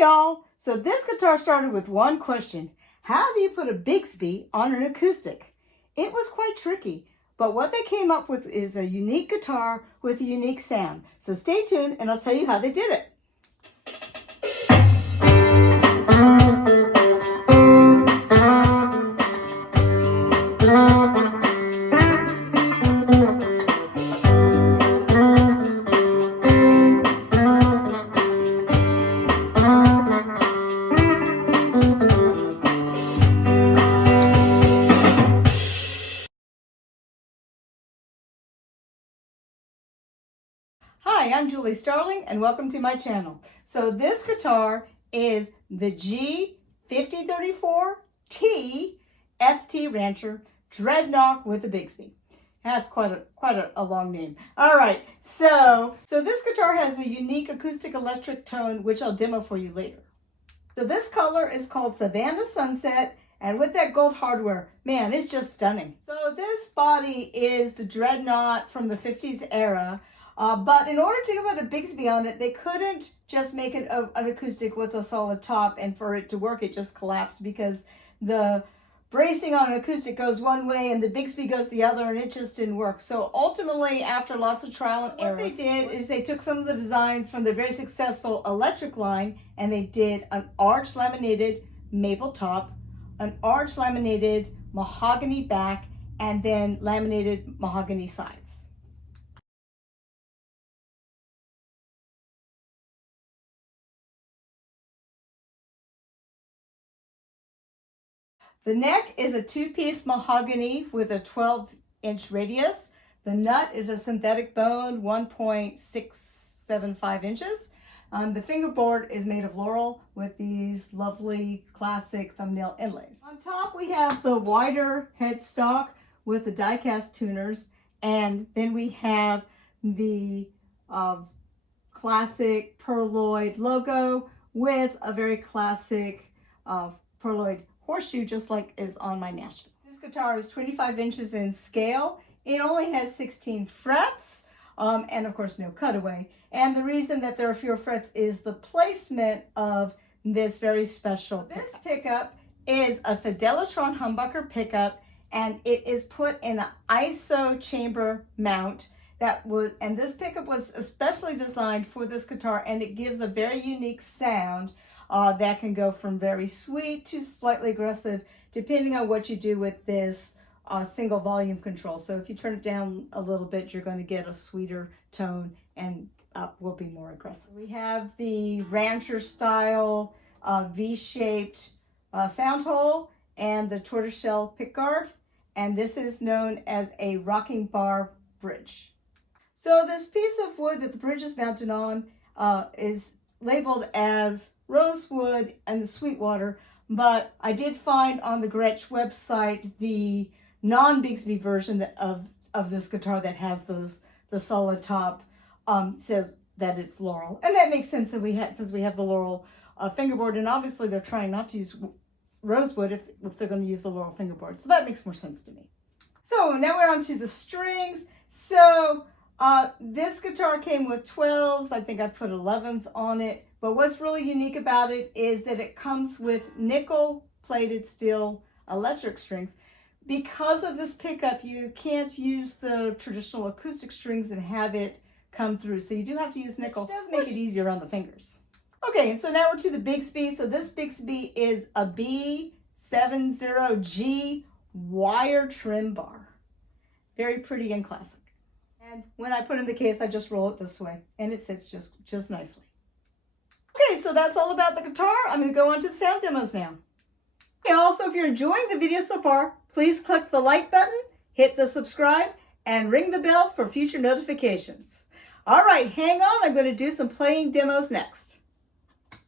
Hi y'all! So this guitar started with one question. How do you put a Bigsby on an acoustic? It was quite tricky, but what they came up with is a unique guitar with a unique sound. So stay tuned and I'll tell you how they did it. Hi, I'm Julie Starling and welcome to my channel. So this guitar is the G5034T FT Rancher Dreadnought with a Bixby. That's quite a long name. All right, so this guitar has a unique acoustic electric tone, which I'll demo for you later. So this color is called Savannah Sunset, and with that gold hardware, man, it's just stunning. So this body is the Dreadnought from the 50s era. But in order to put a Bigsby on it, they couldn't just make it an acoustic with a solid top, and for it to work, it just collapsed because the bracing on an acoustic goes one way and the Bigsby goes the other, and it just didn't work. So ultimately, after lots of trial and error, what they did is they took some of the designs from the very successful electric line, and they did an arch laminated maple top, an arch laminated mahogany back, and then laminated mahogany sides. The neck is a two-piece mahogany with a 12-inch radius. The nut is a synthetic bone, 1.675 inches. The fingerboard is made of laurel with these lovely classic thumbnail inlays. On top we have the wider headstock with the die-cast tuners, and then we have the classic Perloid logo with a very classic Perloid horseshoe, just like is on my Nashville. This guitar is 25 inches in scale. It only has 16 frets, and of course no cutaway. And the reason that there are fewer frets is the placement of this very special pickup. This pickup is a Fidelitron humbucker pickup, and it is put in an ISO chamber mount and this pickup was especially designed for this guitar, and it gives a very unique sound that can go from very sweet to slightly aggressive, depending on what you do with this single volume control. So if you turn it down a little bit, you're going to get a sweeter tone, and up will be more aggressive. We have the Rancher style V-shaped sound hole and the tortoiseshell pickguard, and this is known as a rocking bar bridge. So this piece of wood that the bridge is mounted on is labeled as rosewood and the Sweetwater, but I did find on the Gretsch website the non-Bigsby version of this guitar that has the solid top, says that it's laurel, and that makes sense since we have the laurel fingerboard, and obviously they're trying not to use rosewood if they're going to use the laurel fingerboard, so that makes more sense to me. So now we're on to the strings. So this guitar came with 12s. I think I put 11s on it. But what's really unique about it is that it comes with nickel plated steel electric strings. Because of this pickup, you can't use the traditional acoustic strings and have it come through. So you do have to use nickel. It does make it easier on the fingers. Okay, so now we're to the Bigsby. So this Bigsby is a B70G wire trim bar. Very pretty and classic. And when I put it in the case, I just roll it this way, and it sits just nicely. Okay, so that's all about the guitar. I'm going to go on to the sound demos now. Okay, also, if you're enjoying the video so far, please click the like button, hit the subscribe, and ring the bell for future notifications. All right, hang on. I'm going to do some playing demos next. So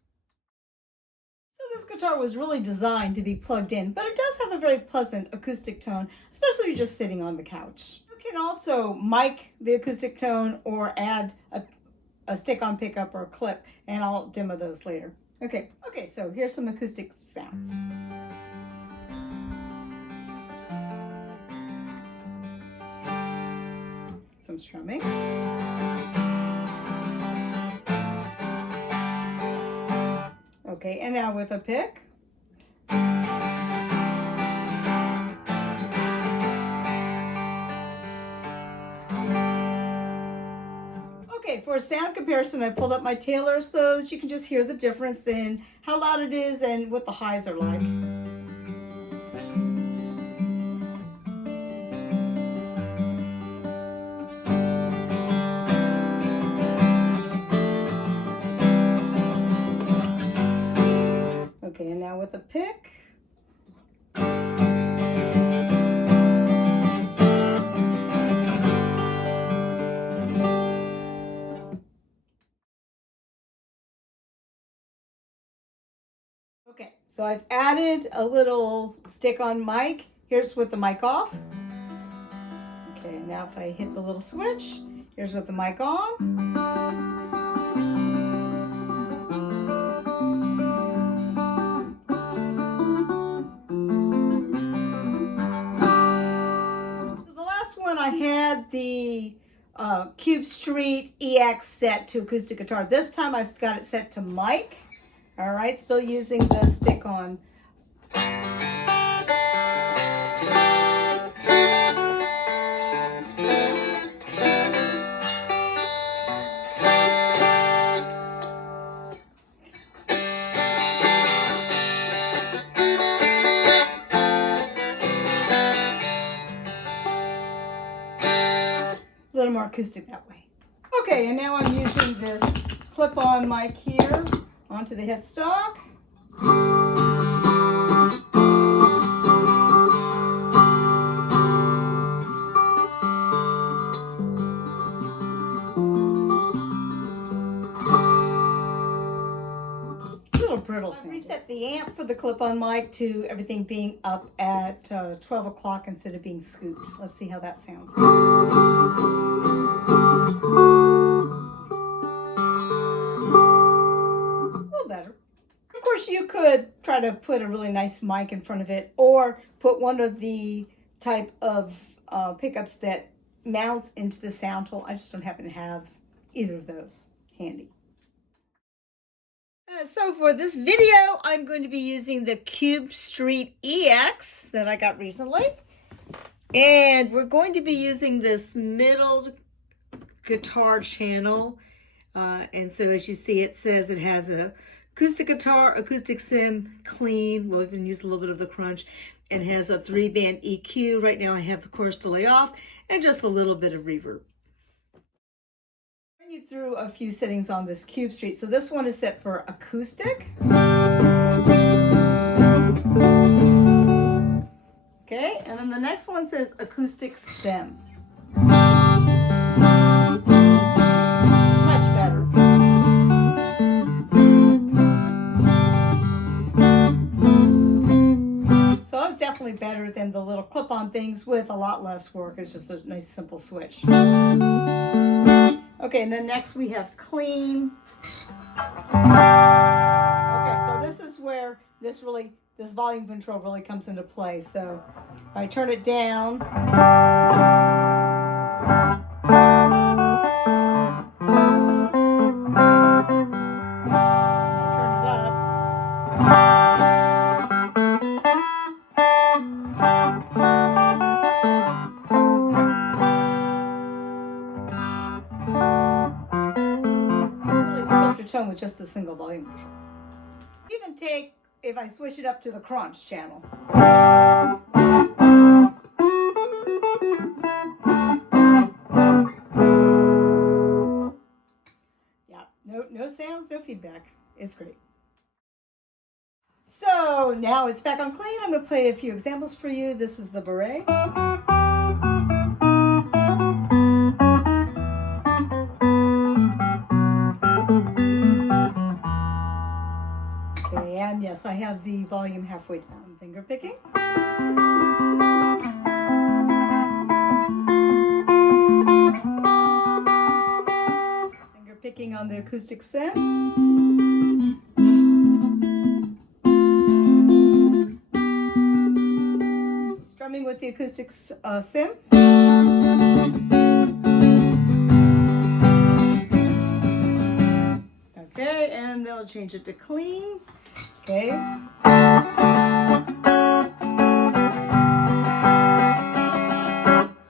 this guitar was really designed to be plugged in, but it does have a very pleasant acoustic tone, especially if you're just sitting on the couch. You can also mic the acoustic tone or add a stick-on pickup or a clip, and I'll demo those later. Okay, so here's some acoustic sounds. Some strumming. Okay, and now with a pick. Okay, for a sound comparison, I pulled up my Taylor so that you can just hear the difference in how loud it is and what the highs are like. Okay, and now with a pick. Okay, so I've added a little stick-on mic. Here's with the mic off. Okay, now if I hit the little switch, here's with the mic on. So the last one I had the Cube Street EX set to acoustic guitar. This time I've got it set to mic. All right, still using the stick-on. A little more acoustic that way. Okay, and now I'm using this clip-on mic here onto the headstock. Little brittle sound. Reset the amp for the clip-on mic to everything being up at 12 o'clock instead of being scooped. Let's see how that sounds. Better. Of course, you could try to put a really nice mic in front of it or put one of the type of pickups that mounts into the sound hole. I just don't happen to have either of those handy. So for this video, I'm going to be using the Cube Street EX that I got recently. And we're going to be using this middle guitar channel. And so as you see, it says it has a acoustic guitar, acoustic sim, clean. We'll even use a little bit of the crunch, and has a 3-band EQ. Right now I have the chorus delay off and just a little bit of reverb. I'll run you through a few settings on this Cube Street. So this one is set for acoustic. Okay, and then the next one says acoustic sim. Definitely better than the little clip-on things with a lot less work. It's just a nice simple switch. Okay, and then next we have clean. Okay, so this is where this volume control really comes into play. So if I turn it down, tone with just the single volume control. Even take, if I switch it up to the crunch channel. Yeah, no sounds, no feedback. It's great. So now it's back on clean. I'm going to play a few examples for you. This is the beret. And yes, I have the volume halfway down. Finger picking. Finger picking on the acoustic sim. Strumming with the acoustic sim. Okay, and then I'll change it to clean. Okay.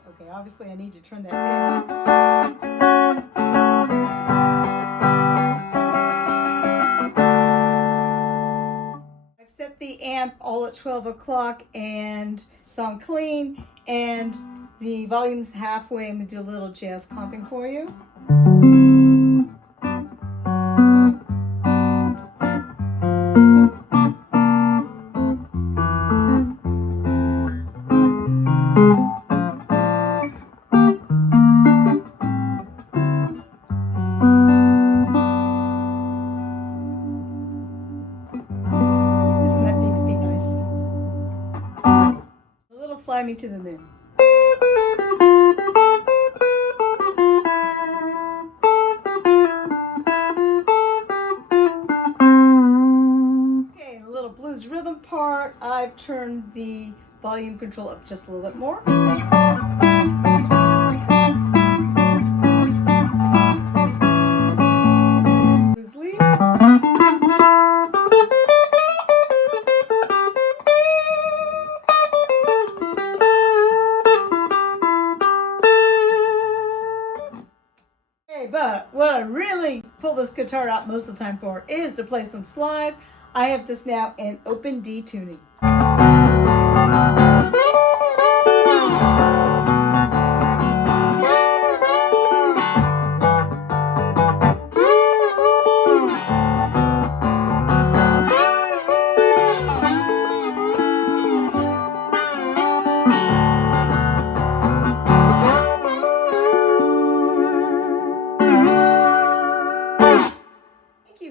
Okay, obviously I need to turn that down. I've set the amp all at 12 o'clock and it's on clean, and the volume's halfway. I'm going to do a little jazz comping for you. Isn't that Bixby nice? A little Fly Me to the Moon. Okay, a little blues rhythm part. I've turned the volume control up just a little bit more. Blues lead. But what I really pull this guitar out most of the time for is to play some slide. I have this now in open D tuning.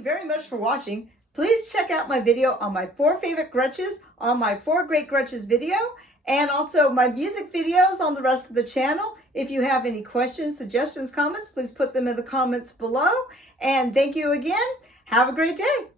Very much for watching. Please check out my video on my 4 favorite Gretsches on my 4 Great Gretsches video, and also my music videos on the rest of the channel. If you have any questions, suggestions, comments, please put them in the comments below. And thank you again. Have a great day.